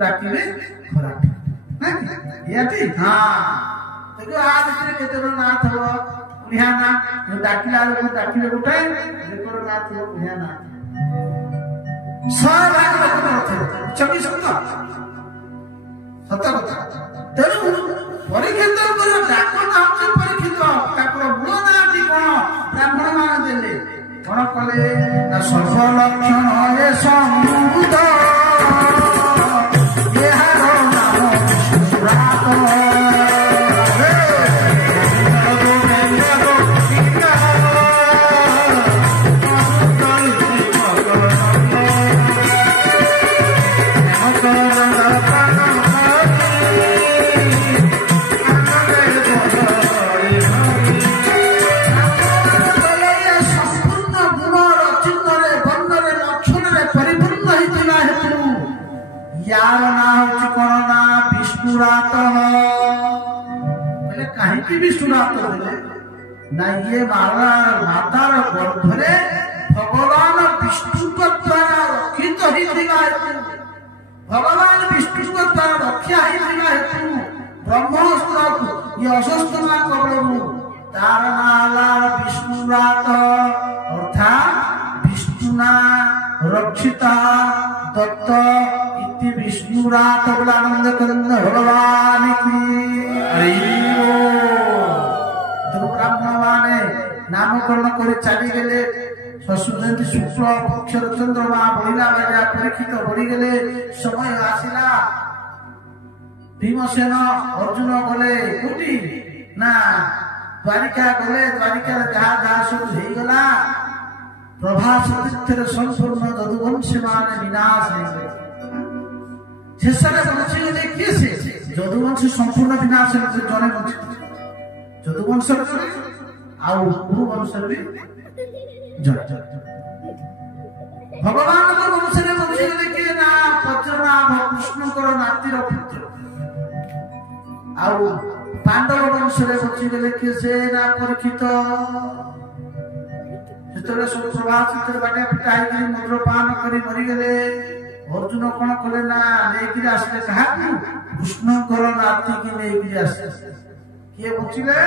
डाकिले खराब देखो आ भितर केते ना थबो बुढ़िया ना डाकिला डाकिले गोटे जेकर ना थबो बुढ़िया ना सभाग लोक नथे छवि सत कथा तेणु परीक्षित डाक ना होची परीक्षित ताकर मूल नाटी कोन ब्राह्मण मान देले कोन कले ना सर्व लक्षण ए समुद एहारो नाम सुरात कहीं विष्णुनाथ ना ये मातार गर्भरे भगवान विष्णु द्वारा रक्षित भगवान विष्णु द्वारा रक्षा हेतु ब्रह्मस्त्र ये अशस्त्र कबलू तार नाला विष्णुरात अर्थात विष्णुना रक्षिता दत्त इति विष्णुरात आनंद करंद भगवान की ब्राह्मण माने नामकरण करे चली गले षष्ठ जयंती शुक्ल पक्षर चंद्रमा बढ़िला राजा परीक्षित बढ़ी गले समय आसिला भीमसेन अर्जुन गले कोटी ना द्वारिका गले द्वारिका जहाँ जहाँ सब हो गला प्रभास तीर्थर संपूर्ण यदुवंशी माने विनाश हो गए शेषरे बंशी गले किए से यदुवंशी संपूर्ण विनाश जड़े बंशी यदुवंश वंश भी भगवान वंश बंशी किए ना पद्मनाभ कृष्ण नातीर पुत्र पांडव वंश बंशी गले किए से ना परीक्षित सब प्रभात बाटा पिटा मद्रपान कर मरीगले अर्जुन कौन कले ना लेकिन आसले क्या कृष्ण नाती की लेकिन आसे किए बुझिले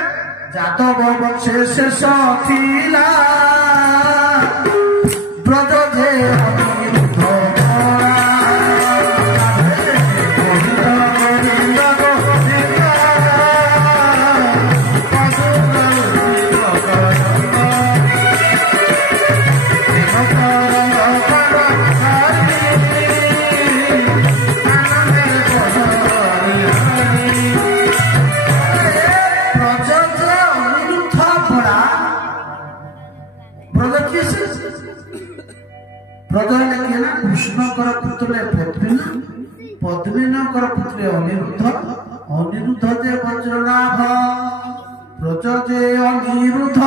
जादव वंशे शेष थिला ब्रज जे कृष्णकर पुत्र पद्मिनकर पुत्र अनिरुद्ध अनिरुद्ध जे वज्रनाभ ब्रज जे अनिरुद्ध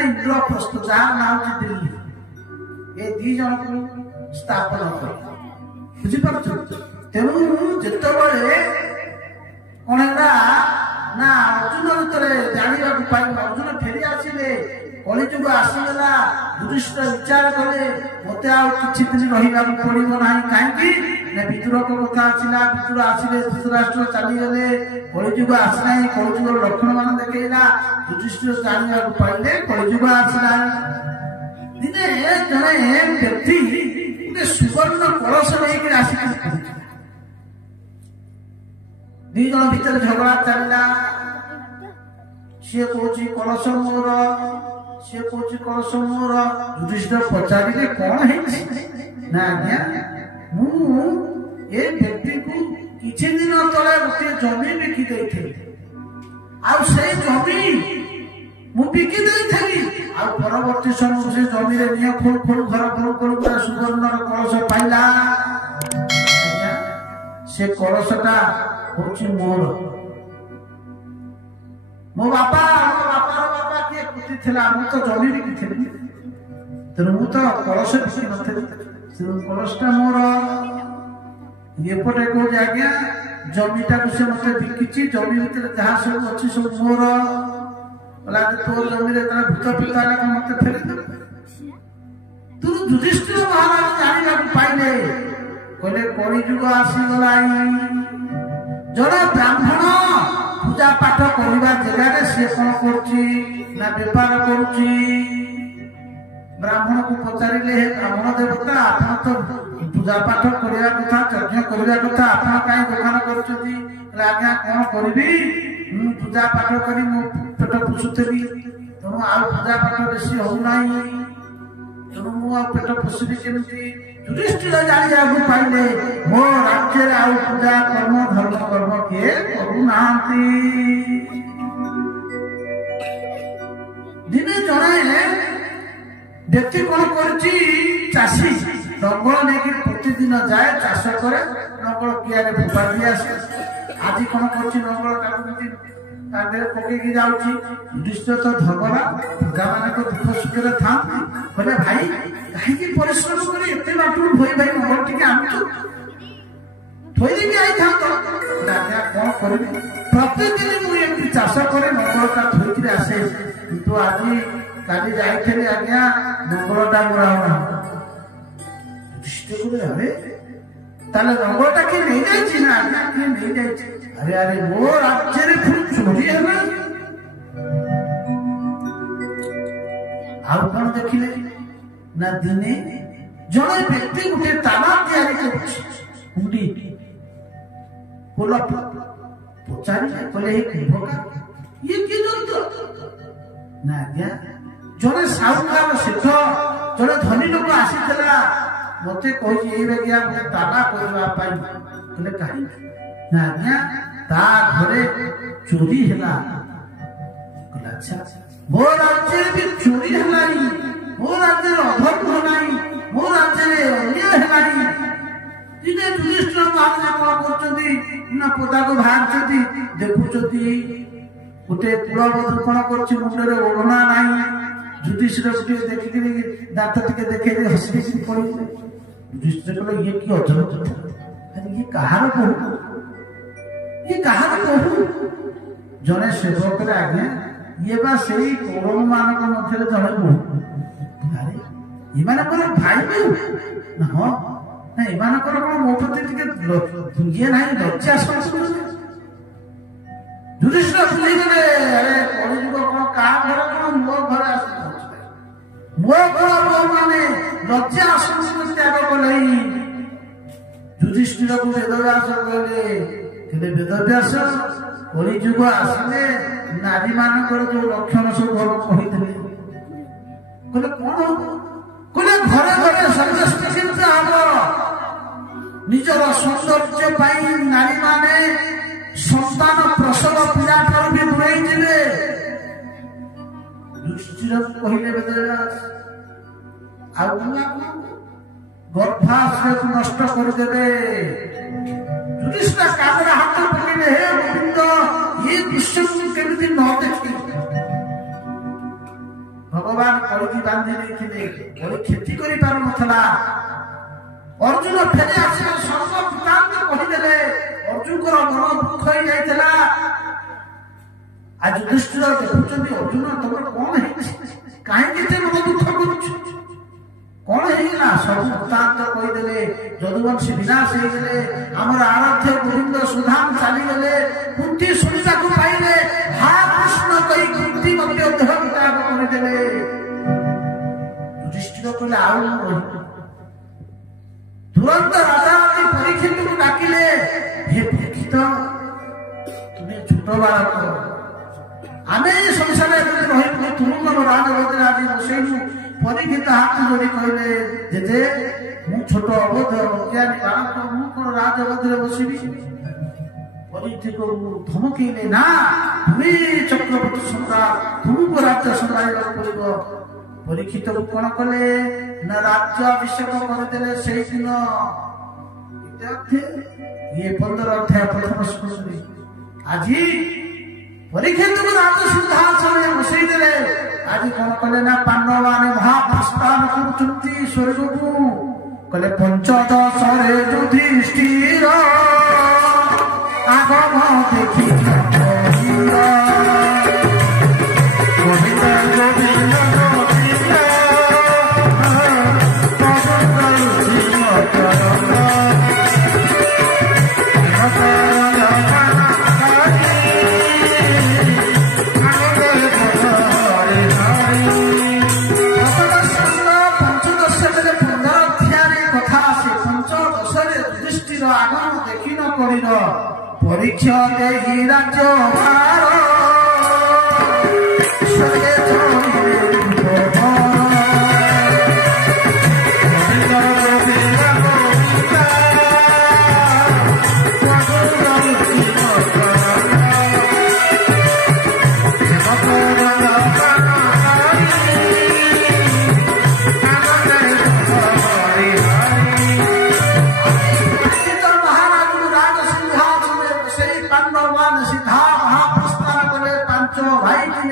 इंद्रप्रस्थ जहाँ नाम दिल्ली ये दी जन को स्थापन कर बुझीपार तेणु जिते कौन ना अर्जुन जानवा अर्जुन फेरी आसिले कलिजुग आसीगला युधिष्ठिर विचार कले मत कि दिन रहा पड़ो ना कहीं विदुरक कथा आसला विदुर आसिले धृतराष्ट्र चलीगले कलिजुग आसना कलिजुग लक्षण मान देखला युधिष्ठिर जानवा पाइले कलिजुग आसला दिने जड़े व्यक्ति गोटे सुवर्ण कलश लेकिन आसिक दी जन भीतर झगड़ा चलला सी कौच कलश मोर सी कौच कलश मोर युधिष्ठिर पचारे कौन है ना आज्ञा ए व्यक्ति को किछि दिन तले गोटे जमी बिकी देइथिली आ से जमी मु बिकी देइथिली आ ଆଉ ପରବର୍ତ୍ତୀ ସମୟ ସେ ଜମିରେ ନିଅ ଖୋଳୁ ଖୋଳୁ ଘର ଖୋଳୁ ଖୋଳୁ ପୁରା ସୁବର୍ଣ୍ଣର କଳସ ପାଇଲା। ସେ କଳସଟା ହଉଛି ମୋର। ମୋ ବାପାର ବାପା କିଏ କୃତି ଥିଲା, ମୁଁ ତ ଜମି ବିକିଥିଲି, ତେଣୁ ମୁଁ ତ କଳସ ବିକି ନଥିଲି, କଳସଟା ମୋର। ଏପଟେ କହୁଛି ଆଜ୍ଞା ଜମିଟାକୁ ସେ ମତେ ବିକିଛି, ଜମି ଭିତରେ ଯାହା ସବୁ ଅଛି ସବୁ ମୋର। ତୋ ଜମିରେ ଭୂତ ପିତା ହେଲେ ମତେ ଫେରିଦେବେ। ତୁ ଯୁଧିଷ୍ଠିର ମହାରାଜ ଜାଣିବାକୁ ପାଇଲେ, କହିଲେ କଳିଯୁଗ ଆସିଗଲା। ଜଣେ ବ୍ରାହ୍ମଣ ପୂଜା ପାଠ କରିବା ଜାଗାରେ ସିଏ କଣ କରୁଛି ନା ବେପାର କରୁଛି। ବ୍ରାହ୍ମଣକୁ ପଚାରିଲେ, ହେ ବ୍ରାହ୍ମଣ ଦେବତା, ଆପଣ ତ ପୂଜା ପାଠ କରିବା କଥା, ଯଜ୍ଞ କରିବା କଥା, ଆପଣ କାହିଁ ଦୋକାନ କରୁଛନ୍ତି? ଆଜ୍ଞା କଣ କରିବି, ମୁଁ ପୂଜା ପାଠ କରି ମୋ ପେଟ ପୋଷୁଥିଲି, ତେଣୁ ଆଉ ପୂଜା ପାଠ ବେଶୀ ହଉନାହିଁ, ତେଣୁ ମୁଁ ଆଉ ପେଟ ପୋଷିବି କେମିତି? ଯୁଧିଷ୍ଠିର ଜାଣିବାକୁ ପାଇଲେ ମୋ ରାଜ୍ୟରେ ଆଉ ପୂଜା କର୍ମ ଧର୍ମ କର୍ମ କିଏ କରୁନାହାନ୍ତି। ଦିନେ ଜଣେ ବ୍ୟକ୍ତି କଣ କରୁଛି, ଚାଷୀ ଲଙ୍ଗଳ ନେଇକି ପ୍ରତିଦିନ ଯାଏ, ଚାଷ କରେ, ଲଙ୍ଗଳ କିଆରେ ଫୋପାଡ଼ି ଦେଇ ଆସେ। ଆଜି କଣ କରୁଛି, ଲଙ୍ଗଳ ତା ଦେହରେ ପକେଇକି ଯାଉଛି। ଯୁଧିଷ୍ଠିର ତ ଧର୍ମରା, ଗାଁମାନେ ତ ଦୁଃଖ ସୁଖରେ ଥାନ୍ତି, କହିଲେ ଭାଇ କାହିଁକି ପରିଶ୍ରମ କରି ଏତେ ବାଟରୁ ଭୋଇ ଭାଇ ଲଙ୍ଗଳ ଟିକେ ଆଣୁଛୁ, ଥୋଇଦେଇକି ଆଇଥାନ୍ତ। ଆଜ୍ଞା କଣ କରିବି, ପ୍ରତିଦିନ ମୁଁ ଏମିତି ଚାଷ କରେ, ଲଙ୍ଗଳଟା ଥୋଇକିରି ଆସେ, କିନ୍ତୁ ଆଜି କାଲି ଯାଇଥିଲି ଆଜ୍ଞା ଲଙ୍ଗଳଟା ମୋର ଆଉ ତାହେଲେ ଲଙ୍ଗଳଟା କିଏ ନେଇଯାଇଛି? ନା ଆଜ୍ଞା କିଏ ନେଇଯାଇଛି। ଆରେ ଆରେ ମୋ ରାଜ୍ୟରେ ପୁଣି ଚୋରି ହେଲା। ଆଉ କଣ ଦେଖିଲେ ନା ଦିନେ ଜଣେ ବ୍ୟକ୍ତି ଗୋଟେ ତାଲା ତିଆରି କରୁଛି, ପଚାରିଲେ, କହିଲେ ହେ କୁମ୍ଭକାର ଇଏ କି ଯନ୍ତ୍ର? ନା ଆଜ୍ଞା ଜଣେ ସାହୁକାର ଶେଠ, ଜଣେ ଧନୀ ଲୋକ ଆସିଥିଲା, ମତେ କହିଛି ଏଇ ବାଗିଆ ଗୋଟେ ତାଲା କରିବା ପାଇଁ। କହିଲେ କାହିଁକି? ନା ଆଜ୍ଞା ତା ଘରେ ଚୋରି ହେଲା। କହିଲେ ଆଚ୍ଛା ମୋ ରାଜ୍ୟରେ ବି ଚୋରି ହେଲାଣି, ମୋ ରାଜ୍ୟରେ ଅଧର୍ମ ହେଲାଣି, ମୋ ରାଜ୍ୟରେ ଅନ୍ୟାୟ ହେଲାଣି। ଦିନେ ଯୁଧିଷ୍ଠିର ମହାରାଜ କଣ କରୁଛନ୍ତି ନା ପଦାକୁ ବାହାରିଛନ୍ତି, ଦେଖୁଛନ୍ତି ଗୋଟେ କୁଳବଧୂ କଣ କରୁଛି, ମୁଣ୍ଡରେ ଓଢ଼ଣା ନାହିଁ। ଯୁଧିଷ୍ଠିର ଟିକେ ଦେଖିକିରି ଦାନ୍ତ ଟିକେ ଦେଖେଇ ହସି ପଡିଥିଲେ। ଯୁଧିଷ୍ଠିର କହିଲେ ଇଏ କି ଅଜବ କଥା, ଇଏ କାହାର ବୋହୂ, ଇଏ କାହାର ବୋହୂ? ଜଣେ ସେବକ କହିଲେ ଆଜ୍ଞା ଇଏ ବା ସେଇ କୌରବ ମାନଙ୍କ ମଧ୍ୟରେ ଜଣେ ବୋହୂ। ଆରେ ଏମାନଙ୍କର ଭାଇ ବୋହୂ? ନା ହଁ, ନା ଏମାନଙ୍କର କଣ ମୋ ପ୍ରତି ଟିକେ ଇଏ ନାହିଁ, ଲଜ୍ଜା ସଂସ୍କୃତି? ଯୁଧିଷ୍ଠିର ବୁଝିଗଲେ, ଆରେ କଳିଯୁଗ କଣ କାହା ଘରେ କଣ ମୋ ଘରେ ଆସି ମୋ କଳ ମାନେ ଲଜ୍ଜା ସଂସ୍କୃତି ତ୍ୟାଗ କଲେ। ଯୁଧିଷ୍ଠିରକୁ ବେଦବ୍ୟାସ କହିଲେ, ବେଦବ୍ୟାସ କଳିଯୁଗ ଆସିଲେ ନାରୀ ମାନଙ୍କର ଯୋଉ ଲକ୍ଷଣ ସବୁ କହିଥିଲେ, କହିଲେ କଣ ହବ? କହିଲେ ଘରେ ଘରେ ସମସ୍ତେ ଚିନ୍ତା ହବ। ନିଜର ସୌନ୍ଦର୍ଯ୍ୟ ପାଇଁ ନାରୀ ମାନେ ସନ୍ତାନ ପ୍ରସବ ପିଲାଠାରୁ ବି ଦୂରେଇ ଯିବେ। ଯୁଧିଷ୍ଠିର କହିଲେ ବେଦବ୍ୟାସ ଆଉ ଗର୍ଭାଶୟକୁ ନଷ୍ଟ କରିଦେବେ। ଯୁଧିଷ୍ଠିର କାନରେ ହାତ ପକେଇଲେ, ହେ ଗୋବିନ୍ଦ ଏ ଦୃଶ୍ୟକୁ କେମିତି ନ ଦେଖି। ଭଗବାନ କଳିକି ବାନ୍ଧି ଦେଇଥିଲେ, କଳି କ୍ଷତି କରିପାରୁନଥିଲା। ଅର୍ଜୁନ ଫେରି ଆସିଲେ, ସର୍ବବୃତ୍ତାନ୍ତ କହିଦେଲେ। ଅର୍ଜୁନଙ୍କର ମନ ଦୁଃଖ ହେଇଯାଇଥିଲା। ଆଜି ଯୁଧିଷ୍ଠିର ଦେଖୁଛନ୍ତି, ଅର୍ଜୁନ ତମର କଣ ହେଇଛି, କାହିଁକି ସେ ମନ ଦୁଃଖ କରୁଛୁ, କଣ ହେଇଗଲା? ସବୁ ବୃତ୍ତାନ୍ତ କହିଦେଲେ। ଯଦୁବଂଶୀ ବିନାଶ ହେଇଗଲେ, ଆମର ଆରାଧ୍ୟ ଗୋବିନ୍ଦ ସୁଧାମ ଚାଲିଗଲେ, କୁନ୍ତୀ ଶୁଣିବାକୁ ପାଇଲେ, ହା କୃଷ୍ଣ କହି କୁନ୍ତୀ ମଧ୍ୟ ଦେହ ବିତ୍ୟାଗ କରିଦେଲେ। ଯୁଧିଷ୍ଠିର କହିଲେ ଆଉ ରହିବ। ତୁରନ୍ତ ରାଜାରାଣୀ ପରୀକ୍ଷିତକୁ ଡାକିଲେ, ହେ ପରୀକ୍ଷିତ ତୁମେ ଛୋଟ ବାଳକ, ଆମେ ଏ ସଂସାରରେ ରହିବୁ, ତୁମକୁ ରାଜଗଦିରେ ଆଜି ବସେଇବୁ। ପରୀକ୍ଷିତ ହାତ ଯୋଡ଼ି କହିଲେ, ଜେଜେ ମୁଁ ଛୋଟ ଅବୋଧ ଅଜ୍ଞାନୀ ବାଳକ, ମୁଁ କଣ ରାଜଗଦିରେ ବସିବି? ପରୀକ୍ଷିତକୁ ଧମକେଇଲେ, ନା ତୁମେ ଚକ୍ରବର୍ତ୍ତୀ ସମ୍ରାଟ, ତୁମକୁ ରାଜ୍ୟ ସମ୍ଭାଳିବାକୁ ପଡିବ। ପରୀକ୍ଷିତକୁ କଣ କଲେ ନା ରାଜ୍ୟ ଅଭିଷେକ କରିଦେଲେ ସେଇ ଦିନ। ଇଏ 15 ଅଧ୍ୟାୟ ପ୍ରଥମ ଶ୍ଲୋକରେ ଆଜି ପରୀକ୍ଷିତକୁ ରାଜ ସିଂହାସନରେ ବସେଇ ଦେଲେ। ଆଜି କଣ କଲେ ନା ପାଣ୍ଡବମାନେ ମହାପ୍ରସ୍ଥାନ କରୁଛନ୍ତି ସ୍ୱର୍ଗକୁ। କହିଲେ ପଞ୍ଚଦଶରେ ଯୁଧିଷ୍ଠିର আগম দেখি গোবিন্দ গোবিন্দ গোবিন্দ গোবিন্দ আগম দেখি ন করিল পরীক্ষা দেহি রাজ্য ভার স্বর্গে চলিলে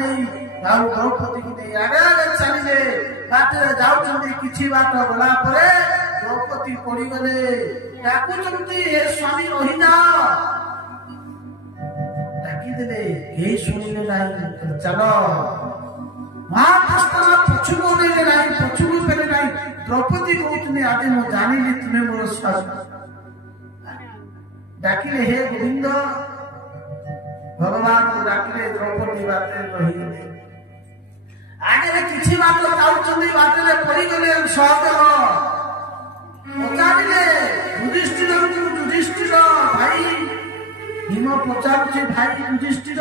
द्रौपदी को नहीं आगे आगे चलिए बाटे जाऊँगी किसी बाट गला परे द्रौपदी पड़ी गले डाकुचंती हे स्वामी रही जाओ डाकी देले हे सुनिले नहीं चलो महाप्रस्थान पछुको नहीं नहीं पछुको पेले नहीं द्रौपदी कहते आज मु जानिली तुम्हें मोर सास डाकिले हे गोविंद भगवान को डाकिले द्रौपदी बाटे रही गले आगे किसी बात जाऊँगी बाटे पड़ी गले सहदेव पचारे युधिष्ठिर भाई भीम पचारे भाई युधिष्ठिर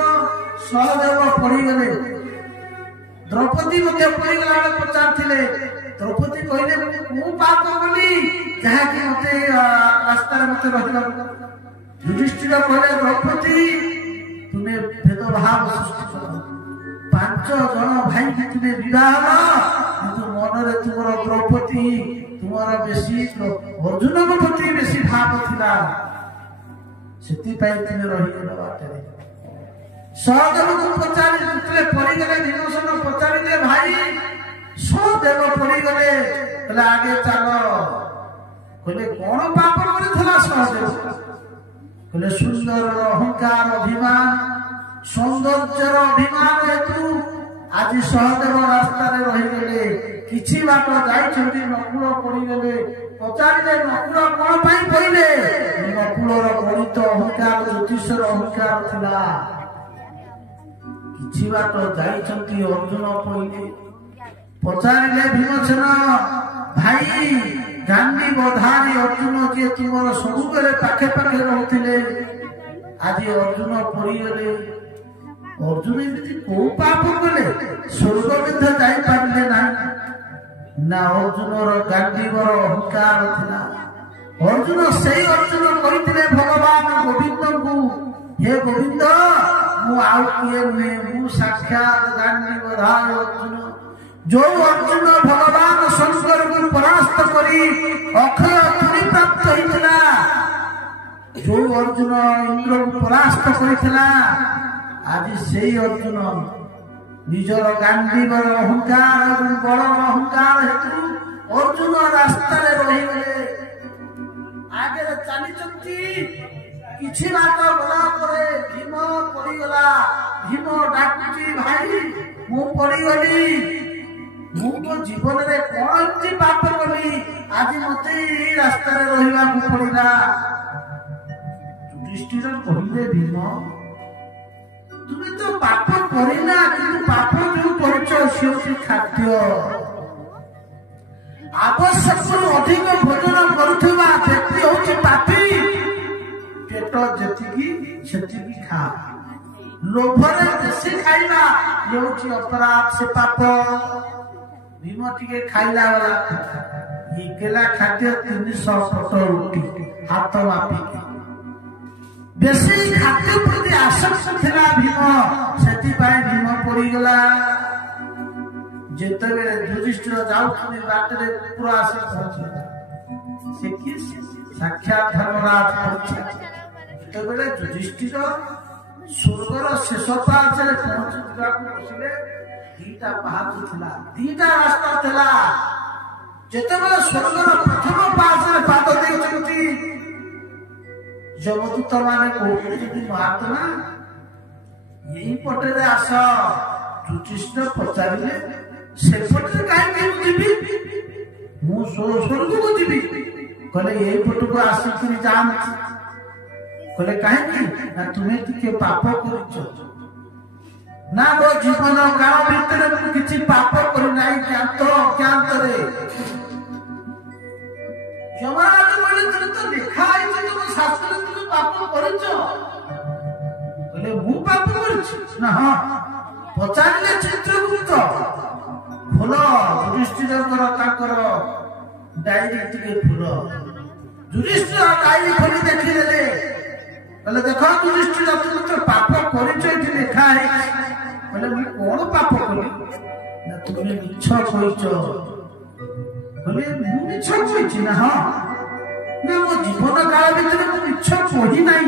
सहदेव पड़ी गले द्रौपदी पड़ीगला पचारे द्रौपदी कहले मु पाप कली जहाँकि मत रास्ता मत रही युधिष्ठिर कहले द्रौपदी तुम्हें भेदभाव सृष्टि कर 5 जन भाई की तुम्हें विवाह किंतु मनरे तुमर द्रौपदी तुमर बेसी अर्जुन को प्रति बेसी भाव थिला सेति पई तुम्हें रही गला बाटे सहदेव को पचारे जितले पड़ी गले विभीषण पचारे भाई सहदेव पड़ी गले बोले आगे चलो कहले कौन पाप करथिला सहदेव कहले सुंदर अहंकार अभिमान सौंदर्यर अभिमान हेतु आज सहदेव रास्ता रही गले किछि बाट जाइछन्ति नकुल पड़ी गले पचारे नकुल कौन पाई पड़िले नकुलर गणित अहंकार ज्योतिषर अहंकार थिला किछि बाट जाइछन्ति अर्जुन पड़िले पचारे भीमसेन भाई गांधी बधारी अर्जुन जी तुमर सबुबले पाखे पाखे रहथिले आज अर्जुन पड़ी गले अर्जुन एमती को पाप कले स्वर्ग मध्य जाई पारिले ना ना अर्जुनर गांधीवर अहंकार थिला अर्जुन सही अर्जुन कहिथिले भगवान गोविंद को हे गोविंद मु आउ किए नुहे मु साक्षात गांधी बधारी अर्जुन जो अर्जुन भगवान शंकर को परास्त करी अक्षय तुरी प्राप्त होइथिला जो अर्जुन इंद्र को परास्त करिथिला आज से अर्जुन निजर गांधीवर अहंकार और बड़ अहंकार हेतु अर्जुन रास्ता रही गले आगे चली किछि बात गला परे भीम पड़ीगला भीम डाकुची भाई मु पड़ीगली मु तो जीवन रे कौन पाप कली आज मते रास्ता रहिबा को पड़िला युधिष्ठिर कहले भीम तुम्हें तो पाप करिना किंतु पाप जो करछ से खाद्य आवश्यक अधिक भोजन करुवा व्यक्ति होची पापी पेट जेतिकी सेतिकी खा लोभरे बेसी खाइबा होची अपराध से पाप भीम टिके खाइला वाला इकेला खाद्य 300 पट रोटी हाथ मापी बेसी खाद्य प्रति आसक्त थिला भीम सेति पाई भीम पड़ी गला ଯେତେବେଳେ ଯୁଧିଷ୍ଠିର ଯାଉଛନ୍ତି ବାଟରେ ପୁରା ଆସି ପହଞ୍ଚିଲା ସେ କି ସାକ୍ଷାତ ଧର୍ମରାଜ ପରୀକ୍ଷା। ଯେତେବେଳେ ଯୁଧିଷ୍ଠିର ସ୍ୱର୍ଗର ଶେଷ ପାହାଚରେ ପହଞ୍ଚି ଯିବାକୁ ବସିଲେ ଦିଟା ପାହାଚ ଥିଲା, ଦିଟା ରାସ୍ତା ଥିଲା। ଯେତେବେଳେ ସ୍ୱର୍ଗର ପ୍ରଥମ ପାହାଚରେ ପାଦ ଦେଇଛନ୍ତି ଯମଦୂତ ମାନେ କହୁଛନ୍ତି ମହାତ୍ମା ଏଇପଟରେ ଆସ। ଯୁଧିଷ୍ଠିର ପଚାରିଲେ ସେପଟରେ କାହିଁକି ମୁଁ ଯିବି, ମୁଁ ସ୍ୱର୍ଗକୁ ଯିବି। କହିଲେ ଏଇପଟକୁ ଆସିକିରି ଯାଆନ୍ତି। କହିଲେ କାହିଁକି ନା ତୁମେ ଟିକେ ପାପ କରିଛ। ନା ମୋ ଜୀବନ କାଳ ଭିତରେ ମୁଁ କିଛି ପାପ କରିନାହିଁ ଜ୍ଞାତ ଅଜ୍ଞାତରେ। ଯମରାଜ କହିଲେ ତୁମେ ତ ଲେଖା ହେଇଛି ତମ ଶାସ୍ତ୍ରରେ ତୁମେ ପାପ କରିଛ। କହିଲେ ମୁଁ ପାପ କରିଛି ନା ହଁ। ପଚାରିଲେ ଚିତ୍ରଗୁପ୍ତ ଫୁଲ ଯୁଧିଷ୍ଠିରଙ୍କର ତାଙ୍କର ଡାଇରୀ ଟିକେ ଫୁଲ। ଯୁଧିଷ୍ଠିର ଡାଇରୀ ଖୋଲି ଦେଖିଦେଲେ। କହିଲେ ଦେଖ ଯୁଧିଷ୍ଠିର ତୁମେ ତ ପାପ କରିଛ ଏଠି ଲେଖା ହେଇଛି। କହିଲେ ମୁଁ କଣ ପାପ କଲି ନା ତୁମେ ମିଛ କହିଛ। କହିଲେ ମୁଁ ମିଛ କହିଛି ନା ହଁ। ନା ମୋ ଜୀବନ କାଳ ଭିତରେ ମୁଁ ମିଛ କହି ନାହିଁ।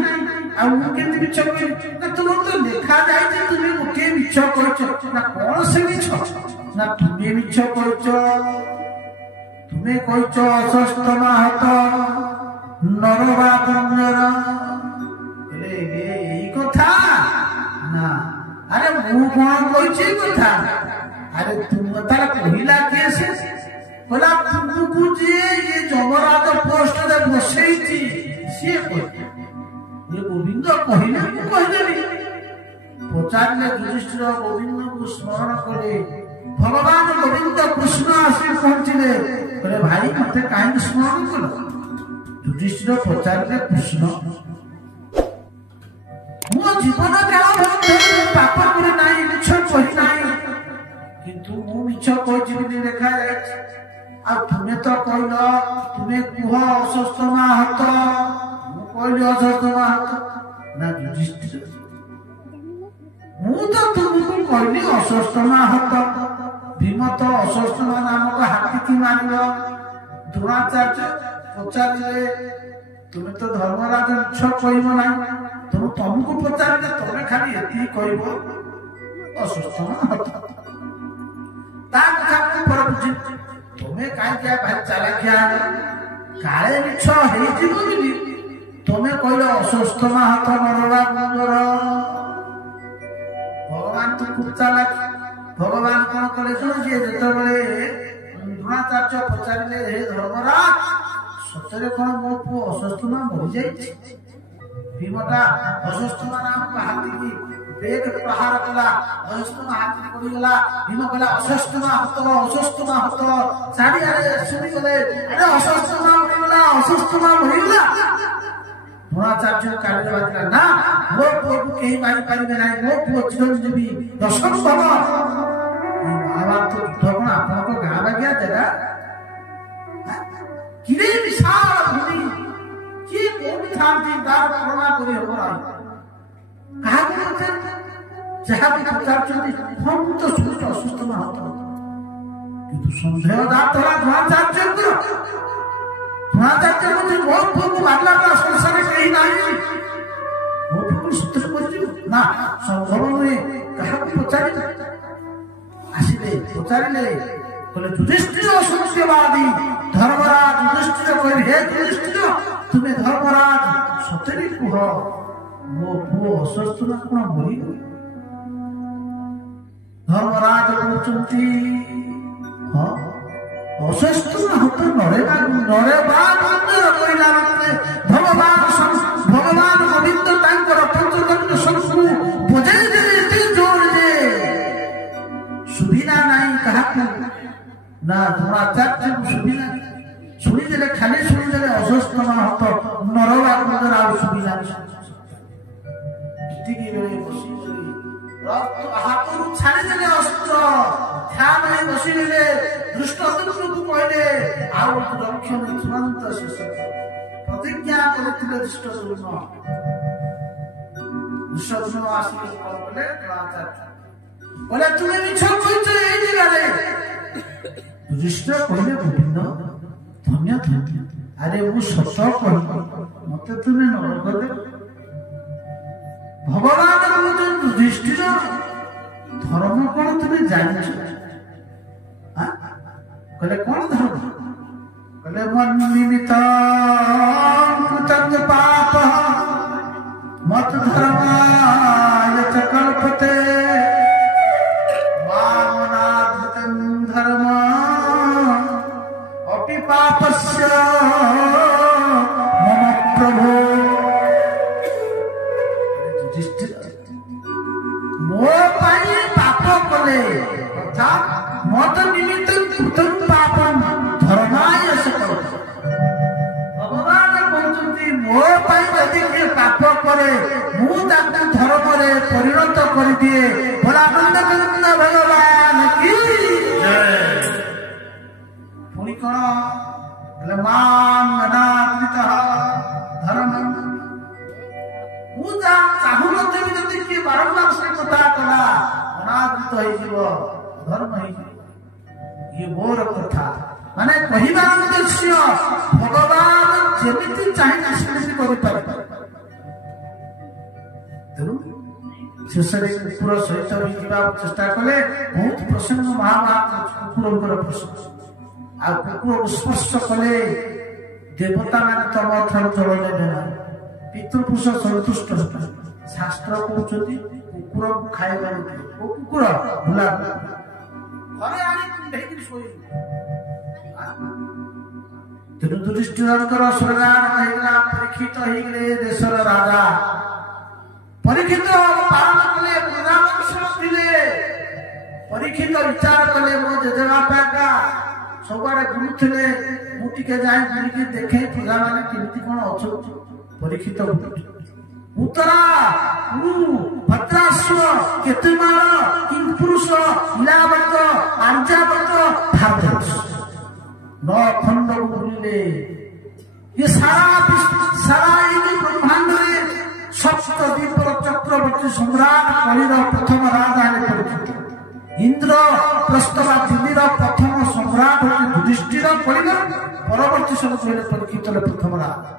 ଆଉ ମୁଁ କେମିତି ମିଛ କହିଲି ନା ତୁମର ତ ଲେଖା ଯାଇଛି ତୁମେ ଗୋଟିଏ ମିଛ କହିଛ। ନା କଣ ସେ ମିଛ ନା ତୁମେ ମିଛ କହିଛ। ତୁମେ କହିଛ ଅସସ୍ତମା ହତ ନରବା ବଞ୍ଜର। ଏଇ କଥା ନା ଆରେ ମୁଁ କଣ କହିଛି ଏ କଥା। ଆରେ ତୁମେ ତାର କହିଲା କିଏ ସେ। କହିଲା ତୁମକୁ ଯିଏ ଇଏ ଯମରାଜ ପୋଷ୍ଟରେ ବସେଇଛି ସିଏ କହିଲା। ଇଏ ଗୋବିନ୍ଦ କହିଲେ ମୁଁ କହିଦେବି। ପଚାରିଲେ ଯୁଧିଷ୍ଠିର ଗୋବିନ୍ଦକୁ ସ୍ମରଣ କଲେ। ଭଗବାନ ଗୋବିନ୍ଦ କୃଷ୍ଣ ଆସି ପହଞ୍ଚିଲେ। କହିଲେ ଭାଇ ମତେ କାହିଁକି ସ୍ମରଣ କଲ। ଯୁଧିଷ୍ଠିର ପଚାରିଲେ କୃଷ୍ଣ ମୋ ଜୀବନ କାଳ ମଧ୍ୟରେ ପାପ କରି ନାହିଁ ମିଛ କହି ନାହିଁ କିନ୍ତୁ ମୁଁ ମିଛ କହିଛି ବୋଲି ଲେଖା ଯାଇଛି। ଆଉ ତୁମେ ତ କହିଲ ତୁମେ କୁହ ଅସସ୍ତମା ହତ। ମୁଁ କହିଲି ଅସସ୍ତମା ହତ ନା ଯୁଧିଷ୍ଠିର ମୁଁ ତ ତୁମକୁ କହିଲି ଅସସ୍ତମା ହତ। ଭୀମ ତ ଅସସ୍ତମା ନାମକ ହାତୀକି ମାରିବ। ଦ୍ରୋଣାଚାର୍ଯ୍ୟ ପଚାରିଲେ ତୁମେ ତ ଧର୍ମରାଜ ମିଛ କହିବ ନାହିଁ। ତମକୁ ପଚାରିଲେ ତମେ ଖାଲି ଏତିକି କହିବ ଅସସ୍ତମା ହତ। ତା କଥା ମୁଁ ପରେ ବୁଝି ତମେ କାହିଁକି ଭାରି ଚାଲାକିଆ କାଳେ ମିଛ ହେଇଯିବ ବୋଲି ତମେ କହିଲ ଅସସ୍ତମା ହତ ନରବା ବଞ୍ଜର। ଭଗବାନ ତ ଖୁବ ଚାଲାକ। ଭଗବାନ କଣ କଲେ ଶୁଣୁଛି ଯେତେବେଳେ ଦ୍ରୋଣାଚାର୍ଯ୍ୟ ପଚାରିଲେ ହେ ଧର୍ମରାଜ ସତରେ କଣ ମୋ ପୁଅ ଅସସ୍ତମା ମରିଯାଇଛି। ଭୀମଟା ଅସସ୍ତମା ନାମକ ହାତୀକି ବେଗ ପ୍ରହାର କଲା। ଅସସ୍ତମା ହାତୀ ପଡିଗଲା। ଭୀମ କହିଲା ଅସସ୍ତମା ହତ ଅସସ୍ତମା ହତ। ଚାରିଆଡେ ଶୁଣିଗଲେ ଆରେ ଅସସ୍ତମା ମରିଗଲା ଅସସ୍ତମା ମରିଗଲା। ଦ୍ରୋଣାଚାର୍ଯ୍ୟ କାନରେ ବାଜିଲା ନା ମୋ ପୁଅକୁ କେହି ମାରିପାରିବେ ନାହିଁ। ମୋ ପୁଅ ଚିରଞ୍ଜୀବୀ ଅସମ୍ଭବ। ମହାଭାରତ ଯୁଦ୍ଧ କଣ ଆପଣଙ୍କ ଗାଁ ବାଗିଆ ଜାଗା କିରେ ବିଶାଳ ଭୂମି କିଏ କୋଉଠି ଥାନ୍ତି ତାର ତୁଳନା କରି ହବ ନାହିଁ। କାହାକୁ ପଚାର ଯାହାକୁ ପଚାରୁଛନ୍ତି ହଁ ମୁଁ ତ ଶୁଣୁଛି ଅସୁସ୍ଥମା ହତ କିନ୍ତୁ ସନ୍ଦେହ ଜାତ ହେଲା ଦ୍ରୋଣାଚାର୍ଯ୍ୟଙ୍କର। ଦ୍ରୋଣାଚାର୍ଯ୍ୟ କହୁଛି ମୋ ପୁଅକୁ ମାରିଲା ତା ସଂସାରରେ କେହି ନାହିଁ। ମୋ ପୁଅକୁ ସତରେ ମରିଯିବ ନା ସମ୍ଭବ ନୁହେଁ। କାହାକୁ ପଚାରିଲେ ଆସିଲେ ପଚାରିଲେ କହିଲେ ଯୁଧିଷ୍ଠିର ସତ୍ୟବାଦୀ ଧର୍ମରାଜ। ଯୁଧିଷ୍ଠିର କହିଲେ ହେ ଯୁଧିଷ୍ଠିର ତୁମେ ଧର୍ମରାଜ ସତରେ କୁହ ମୋ ପୁଅ ଅସସ୍ତମା କଣ ମରିବ। ଧର୍ମରାଜ କହୁଛନ୍ତି ହଁ ଅସସ୍ତମା ହତ ନରେବା ବଞ୍ଜର କହିଲା ମାତ୍ରେ ଭଗବାନ ଗୋବିନ୍ଦ ତାଙ୍କର ପଞ୍ଚଦଣ୍ଡ ଶଙ୍ଖକୁ ବଜାଇ ଦେଲେ ଏତେ ଜୋର ଯେ ସୁବିଧା ନାହିଁ କାହାକୁ ନା ଦ୍ରୋଣାଚାର୍ଯ୍ୟକୁ ସୁବିଧା ଶୁଣିଦେଲେ ଖାଲି ଶୁଣିଦେଲେ ଅସସ୍ତମା ହତ ନରବା ବଞ୍ଜର ଆଉ ସୁବିଧା ଏତିକି ବେଳେ ବସିଗଲେ ହାତରୁ ଛାଡ଼ିଦେଲେ ଅସ୍ତ୍ର ଧ୍ୟାନ ହେଇ ବସିଗଲେ। ଧୃଷ୍ଟଦ୍ୟୁମ୍ନକୁ କହିଲେ ଆଉ ରକ୍ଷଣ ଚୂଡ଼ାନ୍ତ ଶେଷ ପ୍ରତିଜ୍ଞା କରିଥିଲେ ଧୃଷ୍ଟଦ୍ୟୁମ୍ନ ଆସିକି କଣ କଲେ ଦ୍ରୋଣାଚାର୍ଯ୍ୟ बोले तुम्हें मिछ कहिछ ए जगह युधिष्ठिर कहले गोविंद धन्य धन्य अरे मु सत कह मत तुम्हें नरक दे भगवान कहते युधिष्ठिर धर्म कौन तुम्हें जान कहले कौन धर्म कहले मन निमित्त पाप मत धर्माय च कल्पते वामनाधृतं धर्म अपि पापस्य मम प्रभो मो पाई पाप कले अर्थात मत निमित्त कृतं पापम धर्माय च कल्पते भगवान कहते मो पाई यदि किए पाप करे मु ताकू धर्म रे परिणत कर दिए बोला आनंद गोविंद भगवान की पुणी कौन बोले मां अनादृतः धर्म मु चाहू नथि यदि किए बारंबार से कथा कला अनादृत हो धर्म ये मोर कथा माने कहिबार उद्देश्य भगवान जेमिति चाहिए सेमिति करि पारे शेषरे कुकुर सहित बिजिबा चेष्टा कले बहुत प्रसन्न महाभारत कुकुरଙ୍କର प्रसन्न आ कुकुर स्पर्श कले देवता माने तम थर जल नेबे ना पितृपुरुष संतुष्ट शास्त्र कहउछथि कुकुर खाइबा कुकुर भुला घरे आनी ढेकी सोई तेणु युधिष्ठिरଙ୍କର ସ୍ୱର୍ଗାରୋହଣ ହେଇଗଲା ପରୀକ୍ଷିତ ହେଇଗଲେ ଦେଶର ରାଜା परीक्षित पालन कले प्रजावंश थे परीक्षित विचार कले मो जेजेबापा का सबुआड़े बुलुले मुझे जाए बुलिकी देखे प्रजा मैंने केमती कौन अच्छा परीक्षित उत्तरा भद्राश्व केतुमाल किंपुरुष इलावत आर्यावत भारत 9 खंड बुलिले ये सारा ब्रह्मांड सप्तद्वीपर चक्रवर्ती सम्राट कलिर प्रथम राजा परीक्षित इंद्र प्रस्तवा दिल्लीर प्रथम सम्राट युधिष्ठिर कलिर परवर्ती सब परीक्षित प्रथम राजा।